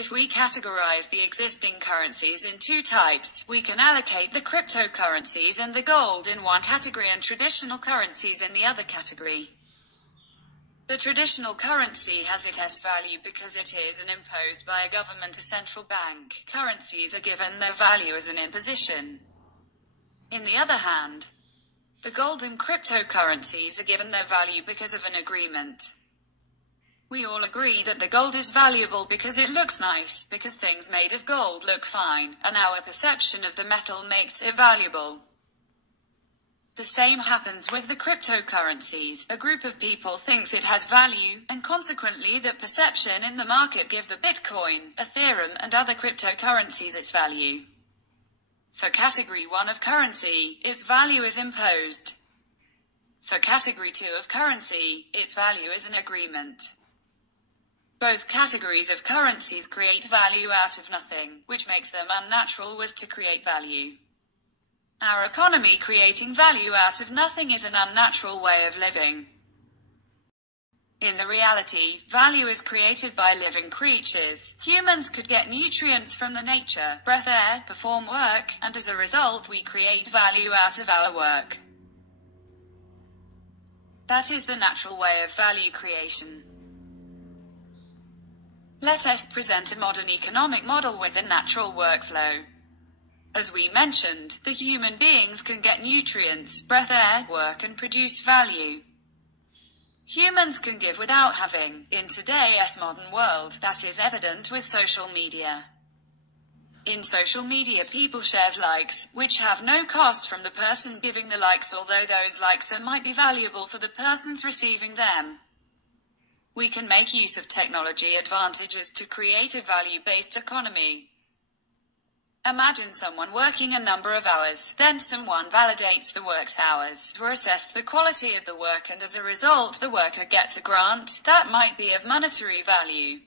If we categorize the existing currencies in two types, we can allocate the cryptocurrencies and the gold in one category and traditional currencies in the other category. The traditional currency has its value because it is imposed by a government or central bank. Currencies are given their value as an imposition. In the other hand, the gold and cryptocurrencies are given their value because of an agreement. We all agree that the gold is valuable because it looks nice, because things made of gold look fine, and our perception of the metal makes it valuable. The same happens with the cryptocurrencies. A group of people thinks it has value, and consequently the perception in the market give the Bitcoin, Ethereum, and other cryptocurrencies its value. For category 1 of currency, its value is imposed. For category 2 of currency, its value is an agreement. Both categories of currencies create value out of nothing, which makes them unnatural was to create value. Our economy creating value out of nothing is an unnatural way of living. In the reality, value is created by living creatures. Humans could get nutrients from the nature, breathe air, perform work, and as a result we create value out of our work. That is the natural way of value creation. Let us present a modern economic model with a natural workflow. As we mentioned, the human beings can get nutrients, breathe air, work and produce value. Humans can give without having. In today's modern world, that is evident with social media. In social media people shares likes, which have no cost from the person giving the likes, although those likes might be valuable for the persons receiving them. We can make use of technology advantages to create a value-based economy. Imagine someone working a number of hours, then someone validates the worked hours to assess the quality of the work, and as a result the worker gets a grant that might be of monetary value.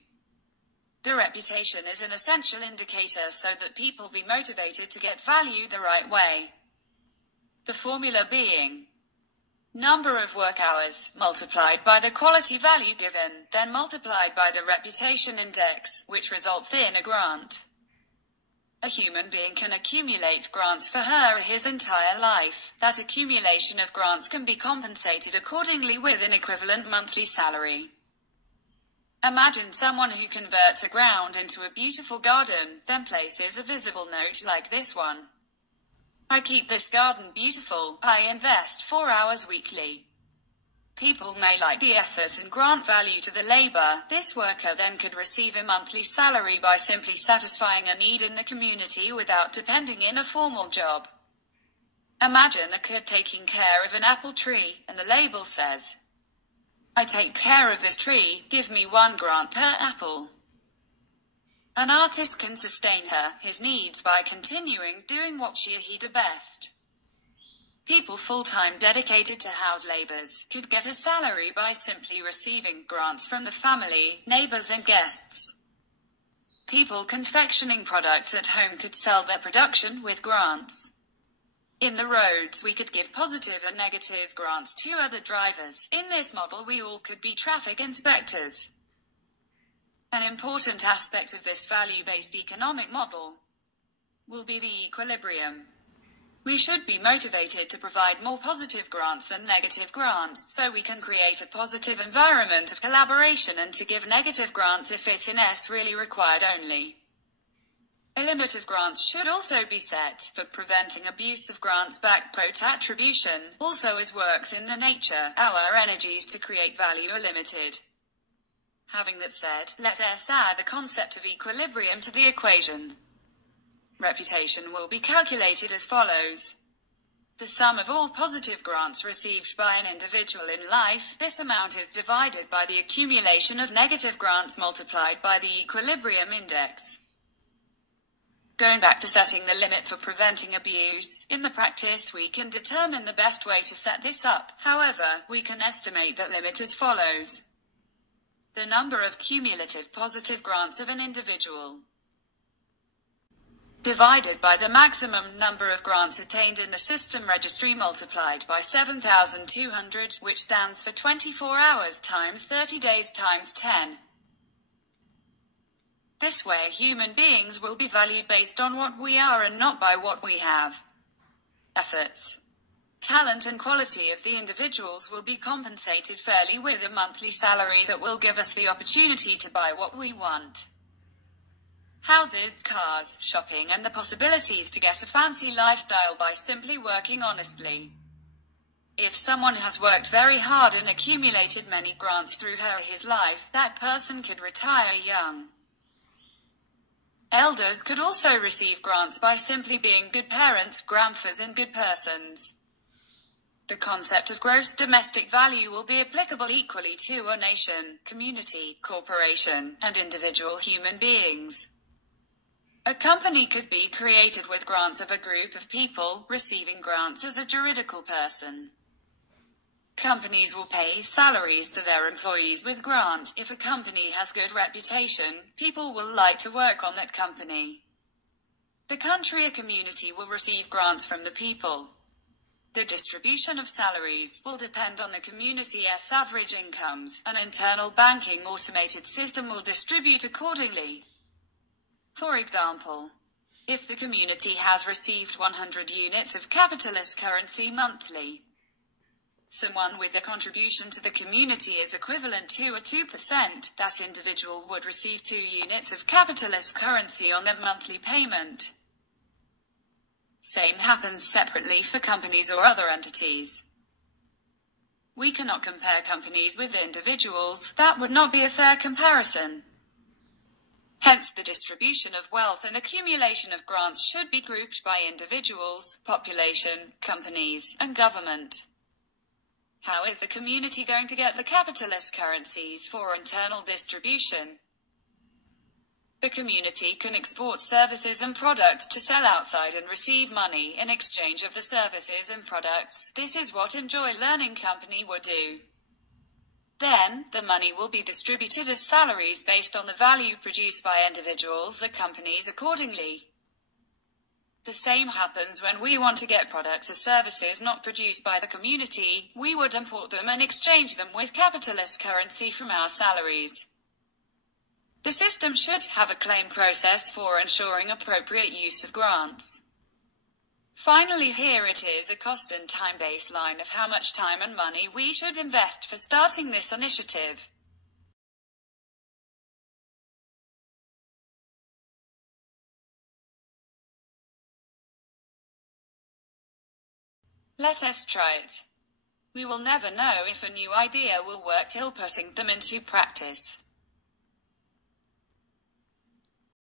The reputation is an essential indicator so that people be motivated to get value the right way. The formula being number of work hours multiplied by the quality value given, then multiplied by the reputation index, which results in a grant. A human being can accumulate grants for her or his entire life. That accumulation of grants can be compensated accordingly with an equivalent monthly salary. Imagine someone who converts a ground into a beautiful garden, then places a visible note like this one. I keep this garden beautiful. I invest 4 hours weekly. People may like the effort and grant value to the labor. This worker then could receive a monthly salary by simply satisfying a need in the community without depending in a formal job. Imagine a kid taking care of an apple tree, and the label says, I take care of this tree, give me 1 grant per apple. An artist can sustain his needs by continuing doing what she or he does best. People full-time dedicated to house labors could get a salary by simply receiving grants from the family, neighbors and guests. People confectioning products at home could sell their production with grants. In the roads we could give positive and negative grants to other drivers. In this model we all could be traffic inspectors. An important aspect of this value-based economic model will be the equilibrium. We should be motivated to provide more positive grants than negative grants, so we can create a positive environment of collaboration, and to give negative grants if it is really required only. A limit of grants should also be set for preventing abuse of grants back attribution. Also as works in the nature, our energies to create value are limited. Having that said, let us add the concept of equilibrium to the equation. Reputation will be calculated as follows. The sum of all positive grants received by an individual in life, this amount is divided by the accumulation of negative grants multiplied by the equilibrium index. Going back to setting the limit for preventing abuse, in the practice we can determine the best way to set this up. However, we can estimate that limit as follows. The number of cumulative positive grants of an individual divided by the maximum number of grants attained in the system registry multiplied by 7,200, which stands for 24 hours times 30 days times 10. This way, human beings will be valued based on what we are and not by what we have. Efforts, talent and quality of the individuals will be compensated fairly with a monthly salary that will give us the opportunity to buy what we want. Houses, cars, shopping, and the possibilities to get a fancy lifestyle by simply working honestly. If someone has worked very hard and accumulated many grants through her or his life, that person could retire young. Elders could also receive grants by simply being good parents, grandfathers, and good persons. The concept of gross domestic value will be applicable equally to a nation, community, corporation, and individual human beings. A company could be created with grants of a group of people, receiving grants as a juridical person. Companies will pay salaries to their employees with grants. If a company has good reputation, people will like to work on that company. The country or community will receive grants from the people. The distribution of salaries will depend on the community's average incomes. An internal banking automated system will distribute accordingly. For example, if the community has received 100 units of capitalist currency monthly, someone with a contribution to the community is equivalent to a 2%, that individual would receive 2 units of capitalist currency on their monthly payment. Same happens separately for companies or other entities. We cannot compare companies with individuals. That would not be a fair comparison. Hence, the distribution of wealth and accumulation of grants should be grouped by individuals, population, companies, and government. How is the community going to get the capitalist currencies for internal distribution? The community can export services and products to sell outside and receive money in exchange of the services and products. This is what Enjoy Learning Company would do. Then, the money will be distributed as salaries based on the value produced by individuals or companies accordingly. The same happens when we want to get products or services not produced by the community. We would import them and exchange them with capitalist currency from our salaries. The system should have a claim process for ensuring appropriate use of grants. Finally, here it is, a cost and time baseline of how much time and money we should invest for starting this initiative. Let us try it. We will never know if a new idea will work till putting them into practice.